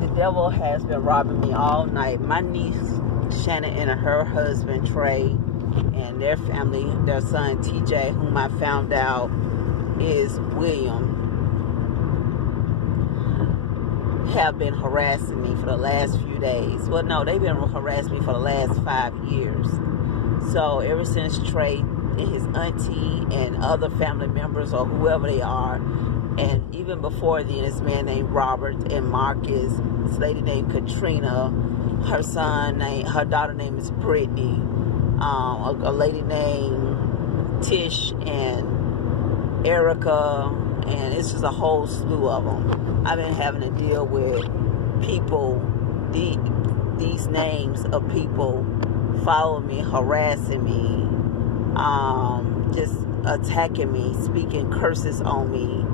The devil has been robbing me all night. My niece Shannon and her husband Trey and their family, their son TJ, whom I found out is William, have been harassing me for the last few days. Well, no, they've been harassing me for the last 5 years. So ever since Trey and his auntie and other family members or whoever they are, and even before then, this man named Robert and Marcus, this lady named Katrina, her daughter name is Brittany, a lady named Tish and Erica, and it's just a whole slew of them. I've been having to deal with people, these names of people following me, harassing me, just attacking me, speaking curses on me.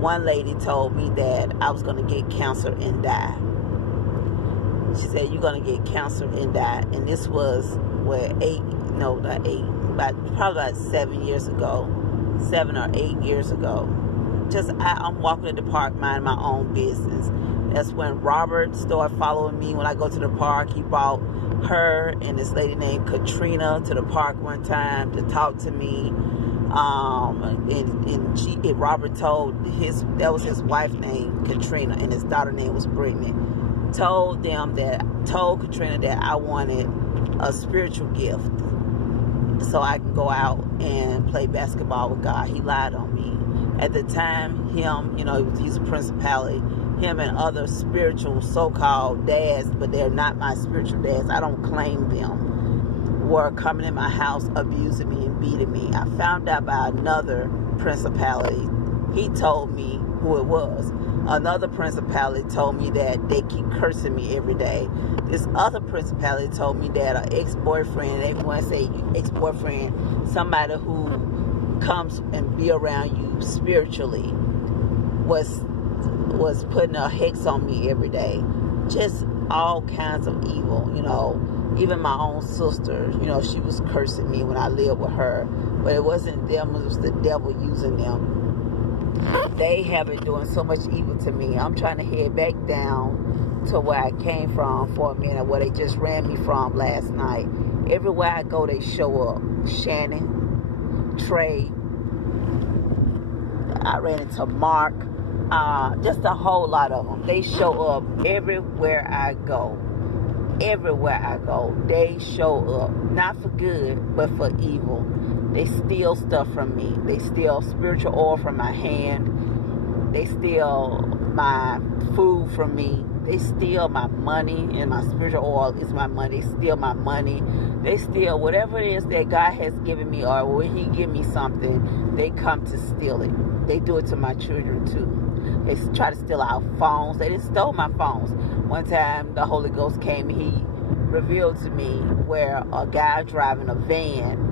One lady told me that I was going to get cancer and die. She said, you're going to get cancer and die. And this was, probably about 7 years ago, 7 or 8 years ago. I'm walking in the park, minding my own business. That's when Robert started following me. When I go to the park, he brought her and this lady named Katrina to the park one time to talk to me. Robert told that was his wife named Katrina, and his daughter name was Brittany. Told Katrina that I wanted a spiritual gift so I can go out and play basketball with God. He lied on me. At the time, he's a principality. Him and other spiritual so-called dads, but they're not my spiritual dads. I don't claim them, were coming in my house, abusing me and beating me. I found out by another principality. He told me who it was. Another principality told me that they keep cursing me every day. This other principality told me that an ex-boyfriend, everyone say ex-boyfriend, somebody who comes and be around you spiritually, was putting a hex on me every day. Just all kinds of evil, Even my own sister, she was cursing me when I lived with her. But it wasn't them, it was the devil using them. They have been doing so much evil to me. I'm trying to head back down to where I came from for a minute, where they just ran me from last night. Everywhere I go, they show up. Shannon, Trey, I ran into Mark, just a whole lot of them. They show up everywhere I go. Everywhere I go, they show up. Not for good, but for evil. They steal stuff from me. They steal spiritual oil from my hand. They steal my food from me. They steal my money, and my spiritual oil is my money. They steal my money. They steal whatever it is that God has given me, or when He give me something, they come to steal it. They do it to my children too. They try to steal our phones. They just stole my phones. One time, the Holy Ghost came, He revealed to me where a guy driving a van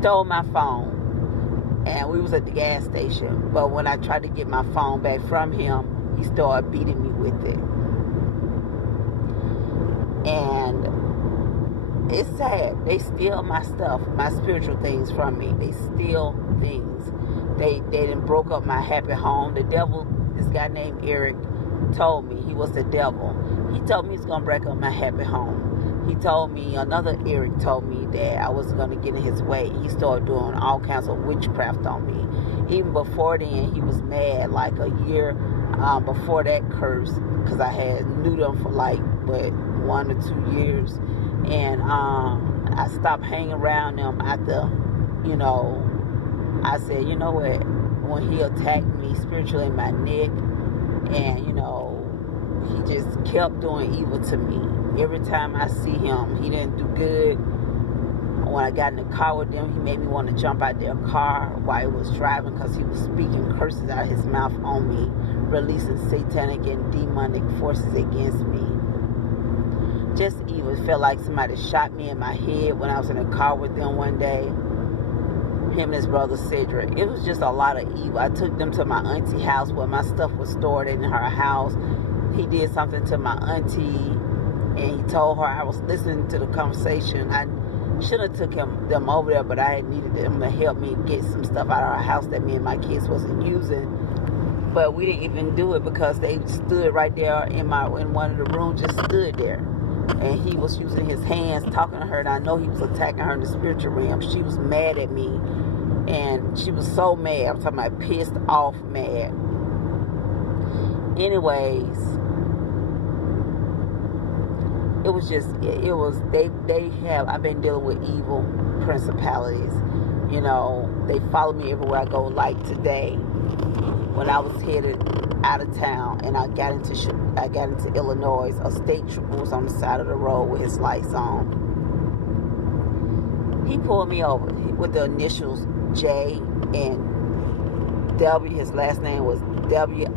stole my phone, and we was at the gas station. But when I tried to get my phone back from him, he started beating me with it. And it's sad. They steal my stuff, my spiritual things from me. They steal things. They done broke up my happy home. The devil, this guy named Eric, told me he was the devil. He told me he's going to break up my happy home. He told me, another Eric told me that I was going to get in his way. He started doing all kinds of witchcraft on me. Even before then, he was mad, like a year before that curse, because I had knew them for 1 or 2 years. And I stopped hanging around them after, I said, you know what, when he attacked me spiritually in my neck, and, he just kept doing evil to me. Every time I see him, he didn't do good. When I got in the car with them, he made me want to jump out their car while he was driving, because he was speaking curses out of his mouth on me, releasing satanic and demonic forces against me. Just evil. It felt like somebody shot me in my head when I was in a car with them one day. Him and his brother Cedric. It was just a lot of evil. I took them to my auntie house where my stuff was stored in her house. He did something to my auntie, and he told her, I was listening to the conversation. I should have took them over there, but I had needed them to help me get some stuff out of our house that me and my kids wasn't using. But we didn't even do it because they stood right there in one of the rooms, just stood there. And he was using his hands talking to her, and I know he was attacking her in the spiritual realm. She was mad at me, and she was so mad. I'm talking about pissed off mad. Anyways, I've been dealing with evil principalities. You know, they follow me everywhere I go. Like today, when I was headed out of town and I got into Illinois, a state trooper was on the side of the road with his lights on. He pulled me over with the initials J and W. His last name was WYNN.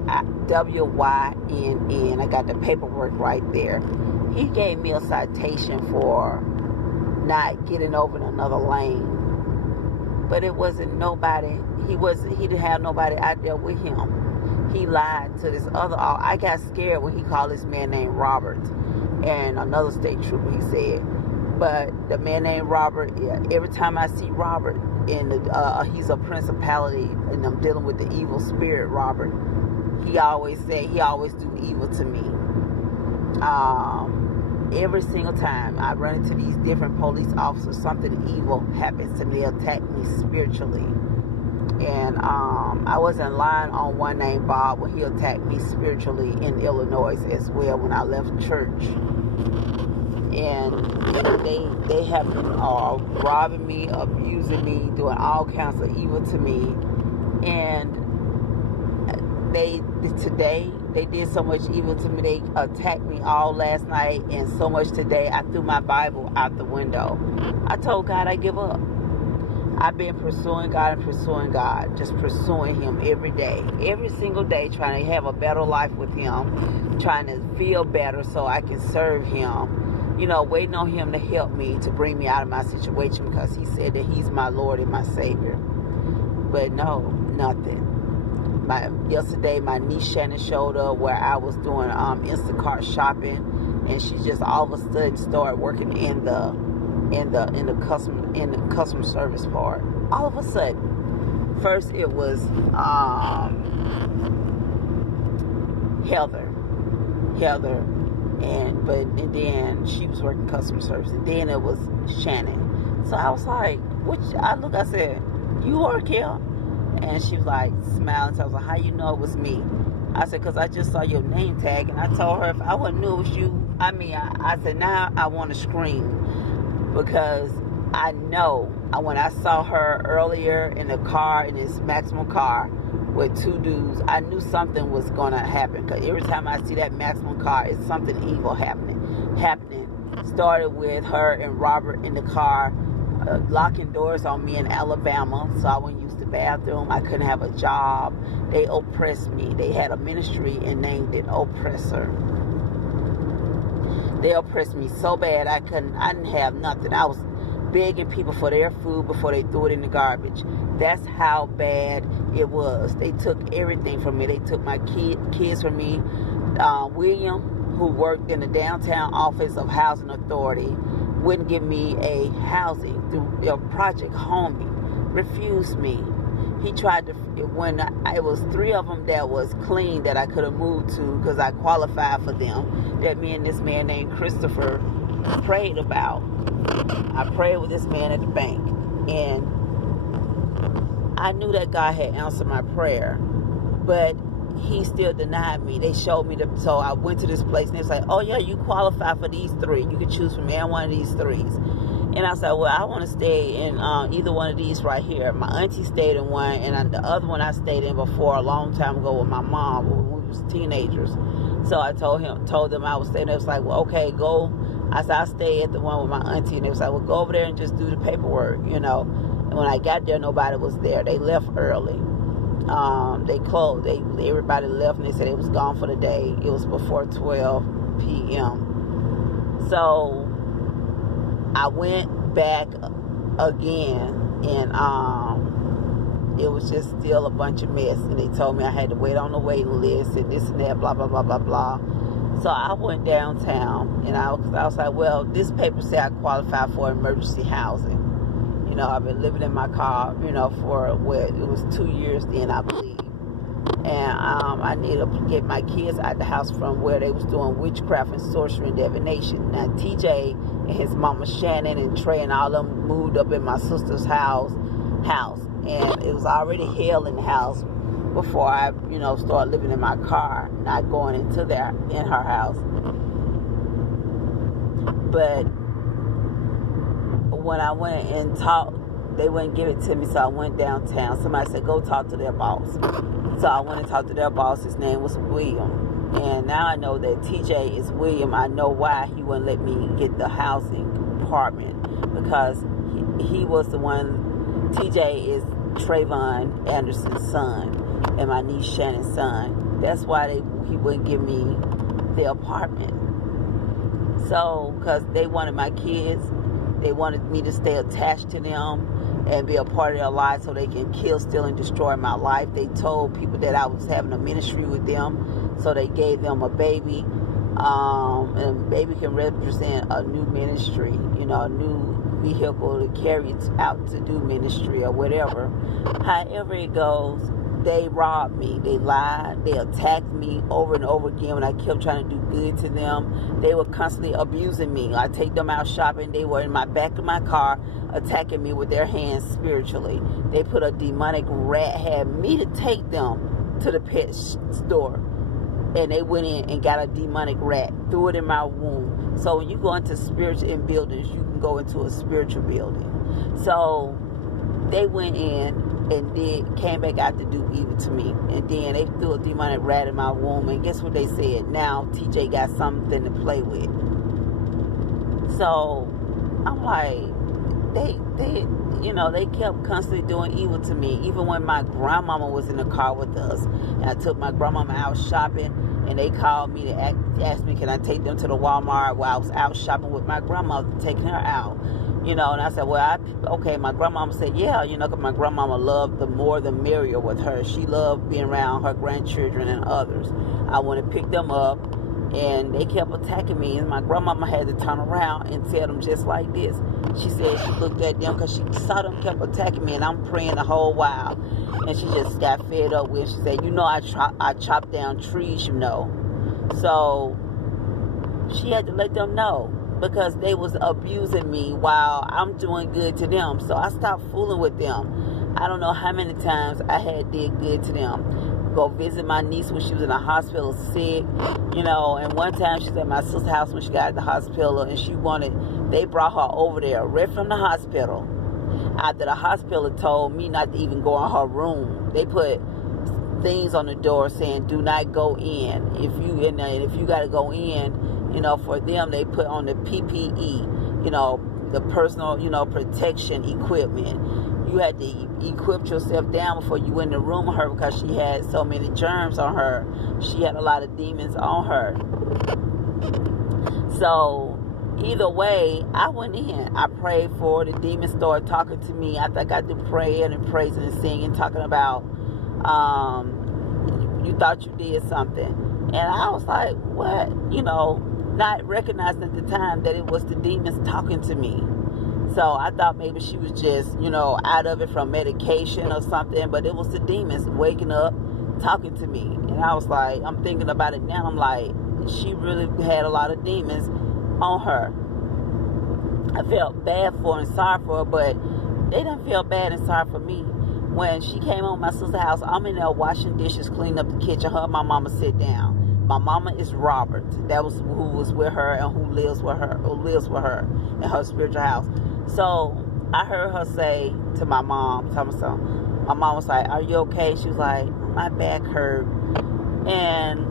I got the paperwork right there. He gave me a citation for not getting over in another lane. But it wasn't nobody. He didn't have nobody out there with him. He lied to this other. I got scared when he called this man named Robert and another state trooper, he said. But the man named Robert, yeah, every time I see Robert, he's a principality, and I'm dealing with the evil spirit, Robert. He always do evil to me. Every single time I run into these different police officers, something evil happens to me. They attack me spiritually. And I wasn't lying on one named Bob when he attacked me spiritually in Illinois as well when I left church. And they have been robbing me, abusing me, doing all kinds of evil to me. And today they did so much evil to me. They attacked me all last night, and so much today. I threw my Bible out the window. I told God I give up. I've been pursuing God, just pursuing Him every day, every single day, trying to have a better life with Him, trying to feel better so I can serve Him, you know, waiting on Him to help me, to bring me out of my situation, because He said that He's my Lord and my Savior. But no, nothing. Yesterday, my niece Shannon showed up where I was doing Instacart shopping, and she just all of a sudden started working in the customer service part. All of a sudden, first it was Heather, and then she was working customer service, and then it was Shannon. So I was like, I said, "You work here?" And she was like smiling. So I was like, "How you know it was me?" I said, "Because I just saw your name tag." And I told her if I wouldn't knew it was you, I said, now I want to scream. Because I know when I saw her earlier in the car, in this Maximum car with two dudes, I knew something was going to happen. Because every time I see that Maximum car, it's something evil happening. Started with her and Robert in the car, locking doors on me in Alabama, so I wouldn't use the bathroom. I couldn't have a job. They oppressed me. They had a ministry and named it Oppressor. They oppressed me so bad I didn't have nothing. I was begging people for their food before they threw it in the garbage. That's how bad it was. They took everything from me. They took my kids from me. William, who worked in the downtown office of Housing Authority, wouldn't give me a housing through Project Homie. Refused me. He tried to, when it was 3 of them that was clean that I could have moved to because I qualified for them, that me and this man named Christopher prayed about. I prayed with this man at the bank, and I knew that God had answered my prayer, but he still denied me. They showed me so I went to this place, and they was like, "Oh yeah, you qualify for these 3. You can choose from any one of these 3s." And I said, "Well, I want to stay in either one of these right here." My auntie stayed in one, and the other one I stayed in before a long time ago with my mom when we was teenagers. So I told them I was staying there. It was like, "Well, okay, go." I said, "I'll stay at the one with my auntie." And they was like, "Well, go over there and just do the paperwork, you know." And when I got there, nobody was there. They left early. They closed. Everybody left, and they said it was gone for the day. It was before 12 p.m. So I went back again, and it was just still a bunch of mess. And they told me I had to wait on the waiting list and this and that, blah, blah, blah, blah, blah. So I went downtown, and I was like, well, this paper said I qualify for emergency housing. You know, I've been living in my car, you know, for it was 2 years then, I believe. And I need to get my kids out the house from where they was doing witchcraft and sorcery and divination. Now TJ and his mama Shannon and Trey and all of them moved up in my sister's house, and it was already hell in the house before I, started living in my car, not going in her house. But when I went and talked, they wouldn't give it to me, so I went downtown. Somebody said, go talk to their boss. So I went and talked to their boss. His name was William. And now I know that TJ is William. I know why he wouldn't let me get the housing apartment, because he was the one. TJ is Trayvon Anderson's son and my niece Shannon's son. That's why he wouldn't give me the apartment. So, because they wanted my kids, they wanted me to stay attached to them and be a part of their lives so they can kill, steal, and destroy my life. They told people that I was having a ministry with them, so they gave them a baby. And a baby can represent a new ministry, a new vehicle to carry it out to do ministry or whatever. However it goes, they robbed me. They lied. They attacked me over and over again when I kept trying to do good to them. They were constantly abusing me. I take them out shopping. They were in my back of my car attacking me with their hands spiritually. They put a demonic rat, had me to take them to the pet store. And they went in and got a demonic rat, threw it in my womb. So when you go into spiritual in buildings, you can go into a spiritual building. So they went in and came back out to do evil to me. And then they threw a demonic rat in my womb. And guess what they said? Now TJ got something to play with. So I'm like, they kept constantly doing evil to me. Even when my grandmama was in the car with us, and I took my grandmama out shopping, and they called me to ask me, can I take them to the Walmart while I was out shopping with my grandmother, taking her out. And I said, okay. My grandmama said, yeah, because my grandmama loved the more the merrier with her. She loved being around her grandchildren and others. I went and picked them up, and they kept attacking me, and my grandmama had to turn around and tell them just like this. She said she looked at them because she saw them kept attacking me, and I'm praying the whole while, and she just got fed up with it. She said, I chopped down trees, So she had to let them know, because they was abusing me while I'm doing good to them. So I stopped fooling with them. I don't know how many times I had did good to them. Go visit my niece when she was in the hospital sick, and one time she was at my sister's house when she got at the hospital, and they brought her over there right from the hospital. After the hospital told me not to even go in her room. They put things on the door saying, do not go in. If you got to go in, for them, they put on the PPE, the personal, protection equipment. You had to equip yourself down before you went in the room with her, because she had so many germs on her. She had a lot of demons on her. So either way, I went in. I prayed for her. The demons started talking to me after I got to praying and praising and singing, talking about, you thought you did something. And I was like, what? Not recognizing at the time that it was the demons talking to me. So I thought maybe she was just, out of it from medication or something, but it was the demons waking up, talking to me. And I was like, I'm thinking about it now. I'm like, she really had a lot of demons on her. I felt bad for her and sorry for her, but they didn't feel bad and sorry for me. When she came home to my sister's house, I'm in there washing dishes, cleaning up the kitchen. Her and my mama sit down. My mama is Robert. That was who was with her and who lives with her in her spiritual house. So I heard her say to my mom, my mom was like, are you okay? She was like, my back hurt. And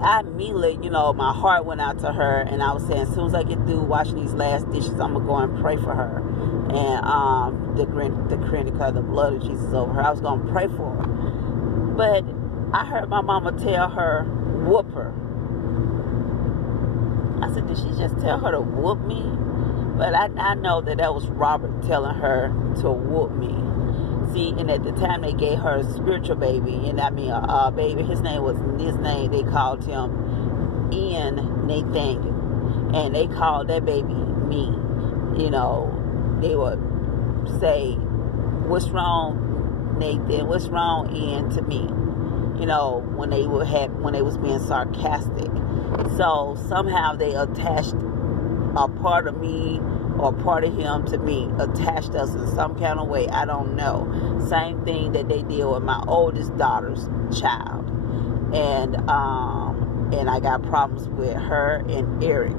I immediately, my heart went out to her, and I was saying, as soon as I get through washing these last dishes, I'm going to go and pray for her. And declare the blood of Jesus over her. I was going to pray for her. But I heard my mama tell her, whoop her. I said, did she just tell her to whoop me? But I know that was Robert telling her to whoop me. See, and at the time they gave her a spiritual baby, and a baby. His name, they called him Ian Nathaniel, and they called that baby me. They would say, what's wrong, Nathan? What's wrong, Ian, to me? when they was being sarcastic. So somehow they attached a part of me or part of him to me, attached us in some kind of way. I don't know. Same thing that they did with my oldest daughter's child. And I got problems with her and Eric.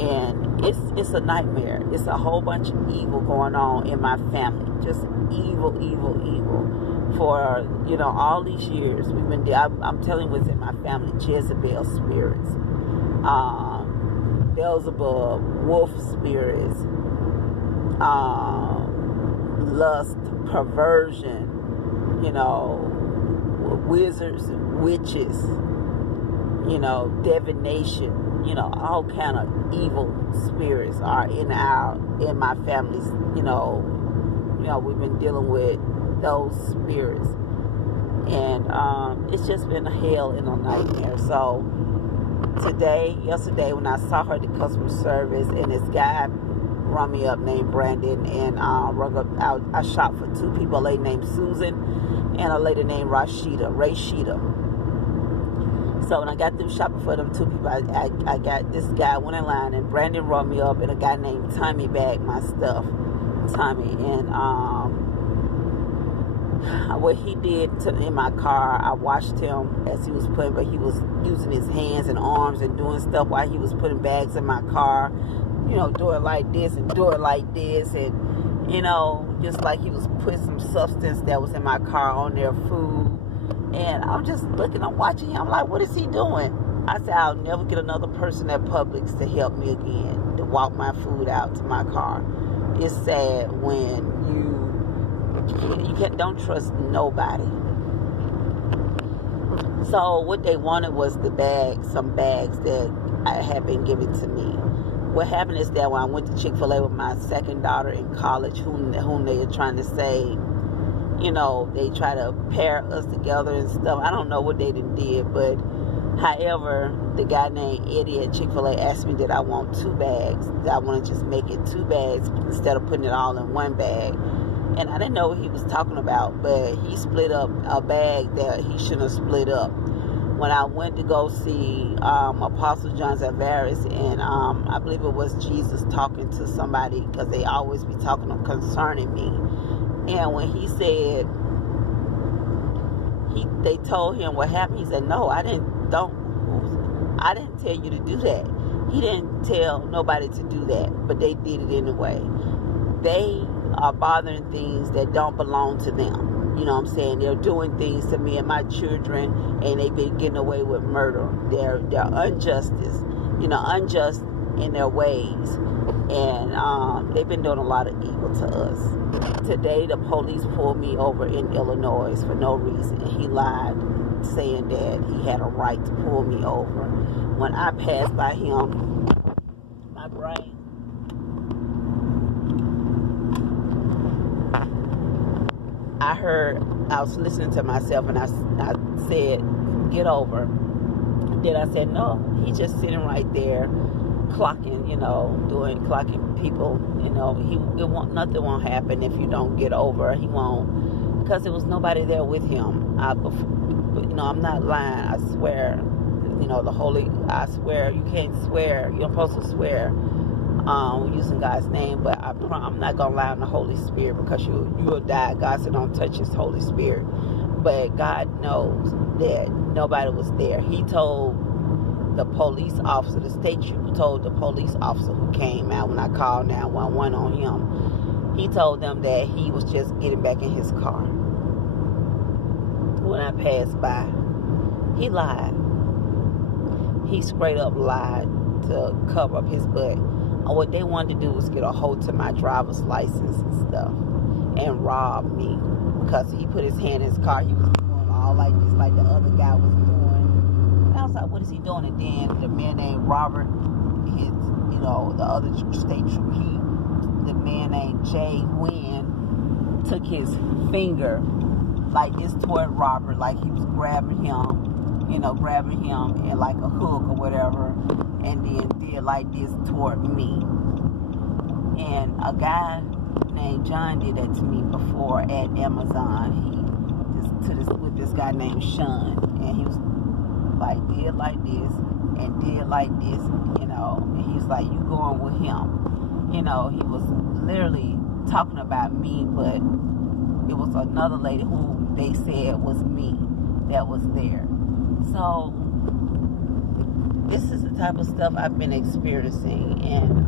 And it's a nightmare. It's a whole bunch of evil going on in my family. Just evil for all these years. We've been I'm telling you what's in my family. Jezebel spirits, Beelzebub, wolf spirits, lust, perversion, wizards, witches, divination, all kind of evil spirits are in my family's, we've been dealing with those spirits. And it's just been a hell and a nightmare. So yesterday when I saw her at the customer service, and this guy run me up named Brandon, and I shopped for two people, a lady named Susan and a lady named Rashida. So when I got through shopping for them two people, I got this guy went in line, and Brandon run me up, and a guy named Tommy bagged my stuff. Tommy, and what he did in my car, I watched him as he was but he was using his hands and arms and doing stuff while he was putting bags in my car, doing like this and doing like this, and just like he was putting some substance that was in my car on their food. And I'm just looking, I'm watching him, I'm like, what is he doing? I said, I'll never get another person at Publix to help me again, to walk my food out to my car. It's sad when you don't trust nobody. So what they wanted was some bags that had been given to me. What happened is that when I went to Chick-fil-A with my second daughter in college, whom they are trying to say, they try to pair us together and stuff. I don't know what they did, but however, the guy named Eddie at Chick-fil-A asked me that I want two bags, that I want to just make it two bags instead of putting it all in one bag. And I didn't know what he was talking about, but he split up a bag that he shouldn't have split up. When I went to go see Apostle John Zavaris, and I believe it was Jesus talking to somebody, because they always be talking concerning me. And when he said, they told him what happened, he said, no, I didn't tell you to do that. He didn't tell nobody to do that, but they did it anyway. They are bothering things that don't belong to them. You know what I'm saying? They're doing things to me and my children, and they've been getting away with murder. They're unjust in their ways. And they've been doing a lot of evil to us. Today, the police pulled me over in Illinois for no reason. And he lied, saying that he had a right to pull me over. When I passed by him, my brain, I was listening to myself, and I said, get over. Then I said, no, he's just sitting right there, clocking people, nothing won't happen if you don't get over. He won't, because there was nobody there with him. I'm not lying. I swear, I swear, you can't swear. You're supposed to swear using God's name, but I'm not going to lie on the Holy Spirit, because you will die. God said don't touch his Holy Spirit. But God knows that nobody was there. He told the police officer, the state trooper told the police officer who came out when I called 911 on him, he told them that he was just getting back in his car. When I passed by, he lied. He straight up lied to cover up his butt. And what they wanted to do was get a hold to my driver's license and stuff and rob me, because he put his hand in his car. He was doing all like this, like the other guy was doing. And I was like, what is he doing? And then the man named Robert, the other state trooper, the man named Jay Wynn, took his finger like this toward Robert, like he was grabbing him in like a hook or whatever, and then did like this toward me. And a guy named John did that to me before at Amazon. With this guy named Sean, and he was like, did like this and did like this, and he's like, you going with him. He was literally talking about me, but it was another lady who they said was me that was there. So this is the type of stuff I've been experiencing, and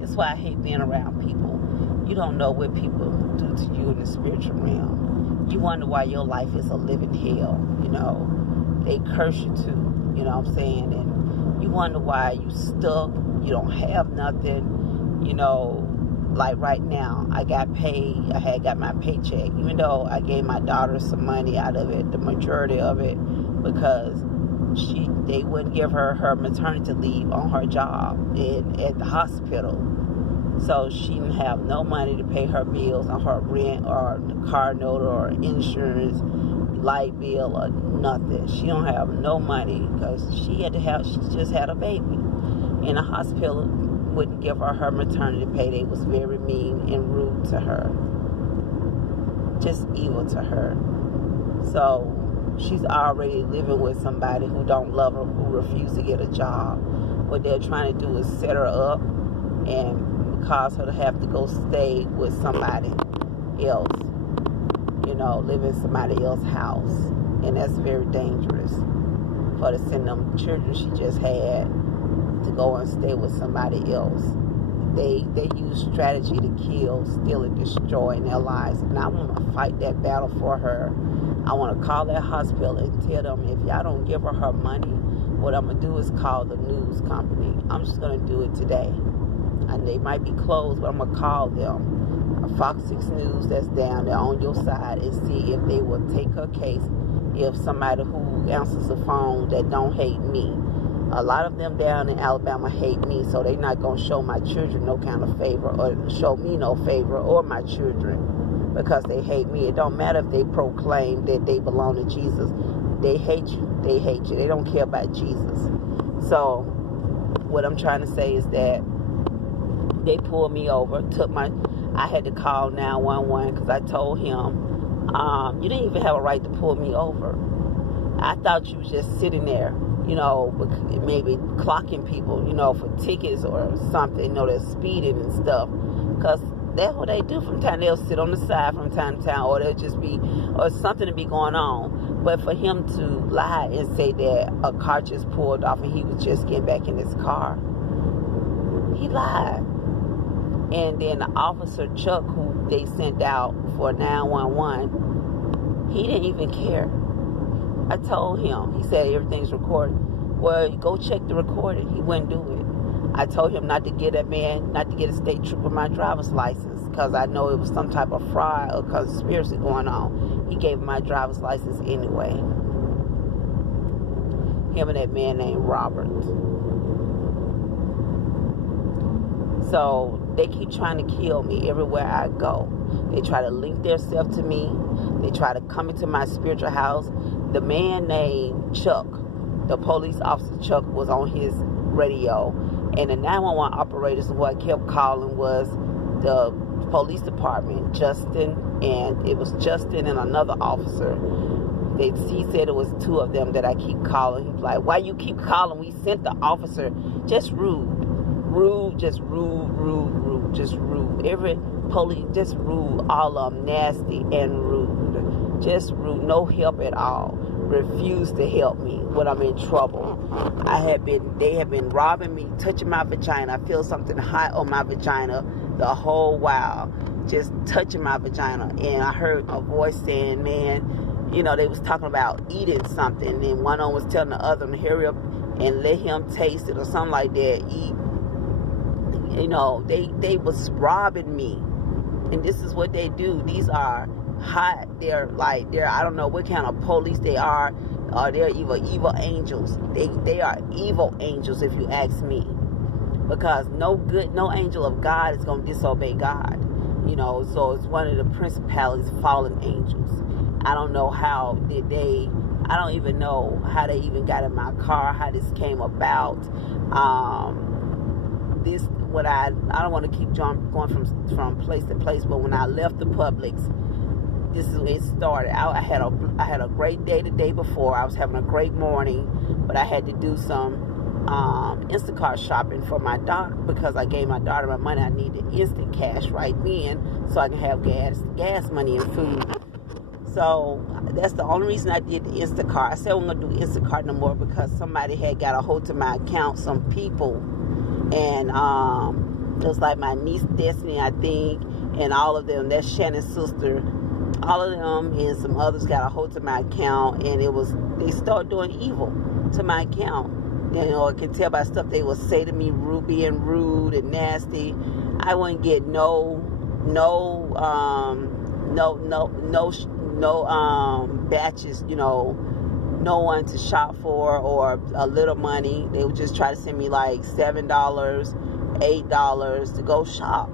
that's why I hate being around people. You don't know what people do to you in the spiritual realm. You wonder why your life is a living hell. They curse you too, you know what I'm saying? And you wonder why you stuck, you don't have nothing, like right now, I got paid, I had got my paycheck, even though I gave my daughter some money out of it, the majority of it, because they wouldn't give her maternity leave on her job at the hospital. So she didn't have no money to pay her bills on her rent or the car note or insurance, light bill or nothing. She don't have no money because she just had a baby. And the hospital wouldn't give her maternity pay. They was very mean and rude to her. Just evil to her. So she's already living with somebody who don't love her, who refuse to get a job. What they're trying to do is set her up and cause her to have to go stay with somebody else, live in somebody else's house. And that's very dangerous for to send them children she just had to go and stay with somebody else. They use strategy to kill, steal, and destroy in their lives. And I want to fight that battle for her. I want to call that hospital and tell them, if y'all don't give her money, what I'm going to do is call the news company. I'm just going to do it today. And they might be closed, but I'm going to call them. Fox 6 News that's down there on your side, and see if they will take her case. If somebody who answers the phone that don't hate me. A lot of them down in Alabama hate me, so they're not going to show my children no kind of favor, or show me no favor, or my children, because they hate me. It don't matter if they proclaim that they belong to Jesus. They hate you. They hate you. They don't care about Jesus. So what I'm trying to say is that they pulled me over, I had to call 911 because I told him, you didn't even have a right to pull me over. I thought you was just sitting there, maybe clocking people, for tickets or something, they're speeding and stuff. Because that's what they do from time. They'll sit on the side from time to time, or they'll just be, or something to be going on. But for him to lie and say that a car just pulled off and he was just getting back in his car, he lied. And then the officer Chuck, who they sent out for 911, he didn't even care. I told him, he said everything's recorded. Well, go check the recording. He wouldn't do it. I told him not to get a state trooper my driver's license, because I know it was some type of fraud or conspiracy going on. He gave him my driver's license anyway. Him and that man named Robert. So they keep trying to kill me everywhere I go. They try to link themselves to me. They try to come into my spiritual house. The man named Chuck, the police officer Chuck, was on his radio. And the 911 operators, who I kept calling, was the police department, Justin, and it was Justin and another officer. He said it was two of them that I keep calling. He was like, why you keep calling? We sent the officer. Just rude. Rude, just rude, just rude. Every police, just rude. All of them nasty and rude. Just rude. No help at all. Refuse to help me when I'm in trouble. They have been robbing me, touching my vagina. I feel something hot on my vagina the whole while. Just touching my vagina. And I heard a voice saying, man, they was talking about eating something. And one of them was telling the other one to hurry up and let him taste it or something like that. Eat. They was robbing me. And this is what they do. These are hot. They're I don't know what kind of police they are. They're evil angels. They are evil angels, if you ask me. Because no angel of God is going to disobey God. So it's one of the principalities, fallen angels. I don't know how I don't even know how they even got in my car, how this came about. I don't want to keep going from place to place, but when I left the Publix, this is where it started. I had a great day the day before. I was having a great morning, but I had to do some Instacart shopping for my daughter because I gave my daughter my money. I needed instant cash right then so I can have gas money and food. So that's the only reason I did the Instacart. I said I wasn't going to do Instacart no more because somebody had got a hold of my account, some people, and it was like my niece Destiny, I think, and all of them. That's Shannon's sister. All of them and some others got a hold of my account, and they started doing evil to my account. You know, I can tell by stuff they would say to me, being rude and nasty. I wouldn't get no batches, you know, no one to shop for or a little money. They would just try to send me like $7, $8 to go shop.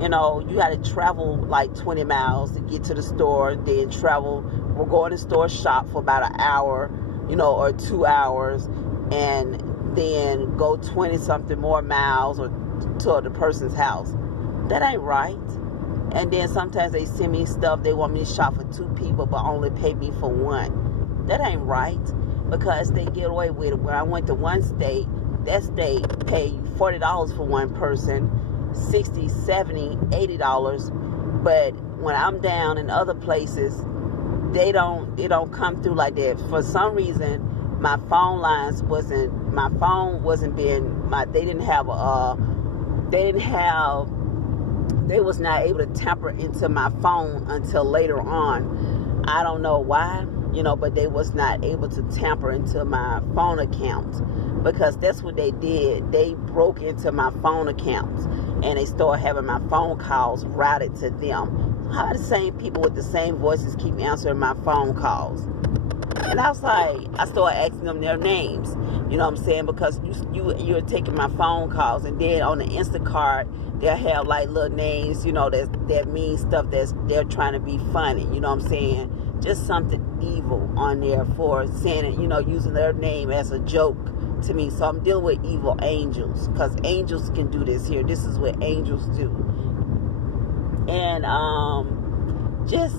You know, you had to travel like 20 miles to get to the store, then we'll go in the store, shop for about an hour, you know, or 2 hours, and then go 20 something more miles or to the person's house. That ain't right. And then sometimes they send me stuff, they want me to shop for 2 people but only pay me for 1. That ain't right, because they get away with it. When I went to one state, that state paid you $40 for one person, $60, $70, $80. But when I'm down in other places, they don't come through like that. For some reason, my phone lines they was not able to tamper into my phone until later on. I don't know why, you know, but they was not able to tamper into my phone account, because that's what they did. They broke into my phone accounts and they started having my phone calls routed to them. How the same people with the same voices keep answering my phone calls? And I was like, I started asking them their names, you know what I'm saying? Because you're taking my phone calls, and then on the Instacart, they'll have like little names, you know, that mean stuff they're trying to be funny, you know what I'm saying? Just something evil on there for saying it, you know, using their name as a joke to me. So I'm dealing with evil angels, because angels can do this here. This is what angels do. And just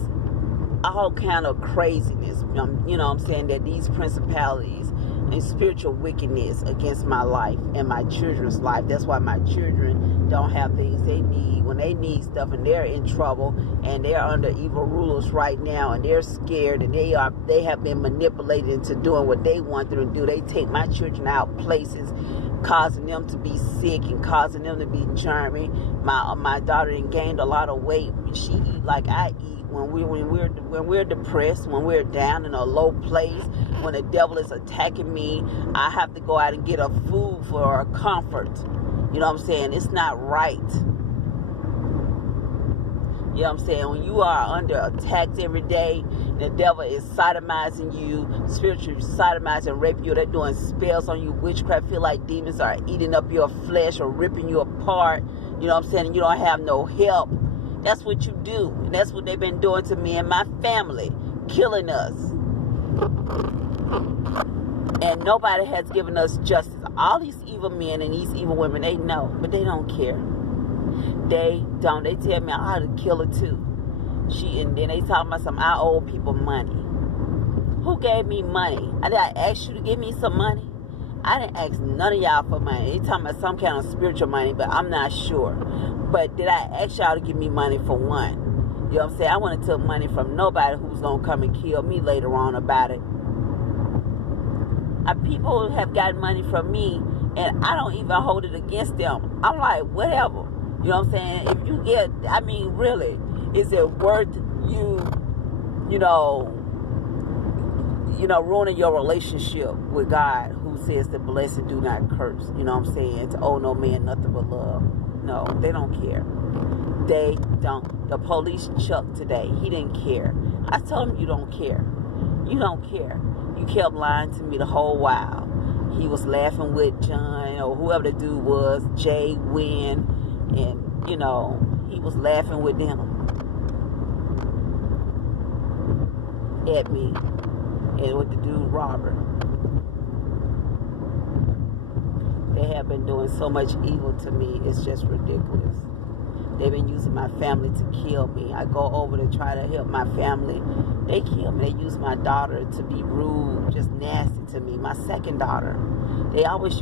all kind of craziness, you know what I'm saying, that these principalities and spiritual wickedness against my life and my children's life. That's why my children don't have things they need when they need stuff, and they're in trouble, and they're under evil rulers right now, and they're scared, and they have been manipulated into doing what they want them to do. They take my children out places, causing them to be sick and causing them to be germy. My daughter gained a lot of weight. She eat like I eat. When we're depressed, when we're down in a low place, when the devil is attacking me, I have to go out and get a food for a comfort. You know what I'm saying? It's not right. You know what I'm saying? When you are under attack every day, the devil is sodomizing you, spiritually sodomizing, raping you. They're doing spells on you, witchcraft. Feel like demons are eating up your flesh or ripping you apart. You know what I'm saying? And you don't have no help. That's what you do. And that's what they've been doing to me and my family, killing us. And nobody has given us justice. All these evil men and these evil women, they know, but they don't care. They don't. They tell me I ought to kill her too. And then they talk about something, I owe people money. Who gave me money? Did I ask you to give me some money? I didn't ask none of y'all for money. They talking about some kind of spiritual money, but I'm not sure. But did I ask y'all to give me money for one? You know what I'm saying? I wouldn't have took money from nobody who's going to come and kill me later on about it. People have gotten money from me, and I don't even hold it against them. I'm like, whatever. You know what I'm saying? If you get, I mean, really, is it worth you know, ruining your relationship with God, who says to bless and do not curse? You know what I'm saying? To owe no man nothing but love. No, they don't care. They don't. The police Chuck today, he didn't care. I told him, you don't care. You don't care. You kept lying to me the whole while. He was laughing with John, or whoever the dude was, Jay, Wynn, and, you know, he was laughing with them at me, and with the dude, Robert. They have been doing so much evil to me, it's just ridiculous. They've been using my family to kill me. I go over to try to help my family. They kill me. They use my daughter to be rude, just nasty to me. My second daughter. They always